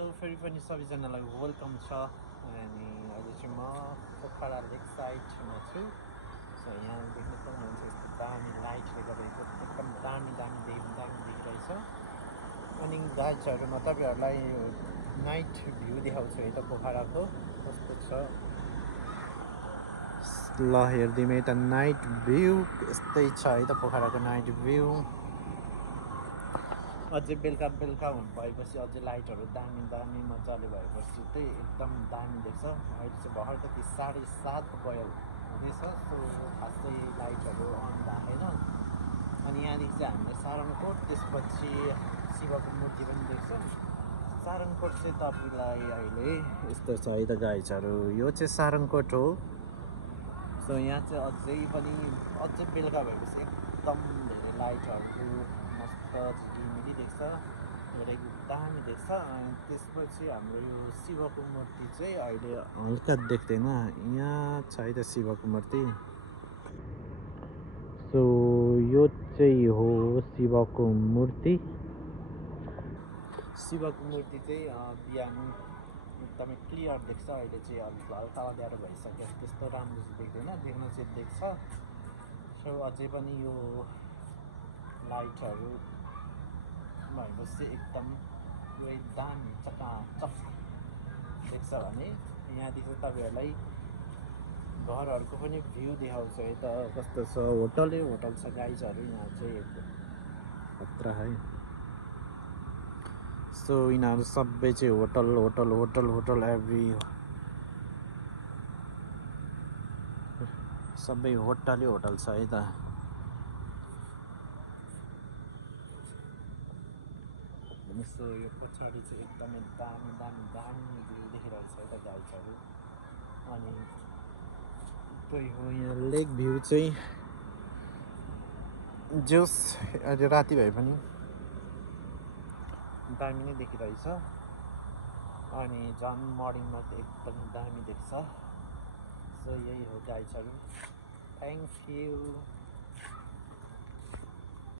Hello फेरि पनि सबैजनालाई वेलकम छ। अनि अहिले चाहिँ म पोखरा लेक साइडमा छु। सो यहाँ देख्न सक्नुहुन्छ यस्तो दामी लाइटले गर्दा एकदम दामी देखिरहेछ। अनि गाइजहरू म तपाईँहरूलाई नाइट भ्यू देखाउँछु है त पोखराको कस्तो छ। ल हेरिदिउँ है त नाइट भ्यू यस्तै छ है त पोखराको नाइट भ्यू। अझै बेलुका भएपछि अझै लाइटहरू दामी मजाले भएपछि चाहिँ एकदम दामी देख्छ। अहिले चाहिँ भर्खर कति 7:30 भयो हुनेछ। सो खासै लाइटहरू अन भएन। अनि यहाँदेखि चाहिँ हामीले सारङकोट, त्यसपछि शिवको मूर्ति पनि देख्छ। सारङकोट चाहिँ तपाईँलाई अहिले यस्तो छ है त गाइजहरू, यो चाहिँ सारङकोट हो। सो यहाँ चाहिँ अझै बेलुका भएपछि एकदम धेरै लाइटहरू मस्त झिलिमिली देख्छ र एकदम दामी देख्छ। अनि त्यसपछि हाम्रो यो शिवको मूर्ति चाहिँ अहिले हल्का देख्दैन, यहाँ छ है त शिवको मूर्ति। सो यो चाहिँ हो शिवको मूर्ति। शिवको मूर्ति चाहिँ बिहान एकदमै क्लियर देख्छ। अहिले चाहिँ हल्का अँध्यारो भइसक्यो, त्यस्तो राम्रो चाहिँ देख्दैन, देख्न चाहिँ देख्छ। सो अझै पनि यो लाइटहरू भएपछि एकदम पुरै दामी चकाचक देख्छ। भने यहाँदेखि तपाईँहरूलाई घरहरूको पनि भ्यू देखाउँछ है त कस्तो छ। होटल छ गाइजहरू, यहाँ चाहिँ खतरा है। सो यिनीहरू सबै चाहिँ होटल एभ्री सबै होटल छ है त। सो यो पछाडि चाहिँ एकदमै दामी भ्यू देखिरहेको छ है त गाइजहरू। अनि त्यही हो यहाँ लेक भ्यू चाहिँ जोस् अहिले राति भए पनि दामी नै देखिरहेछ। अनि झन् मर्निङमा त एकदम दामी देख्छ। सो यही हो गाइजहरू, थ्याङ्क यू।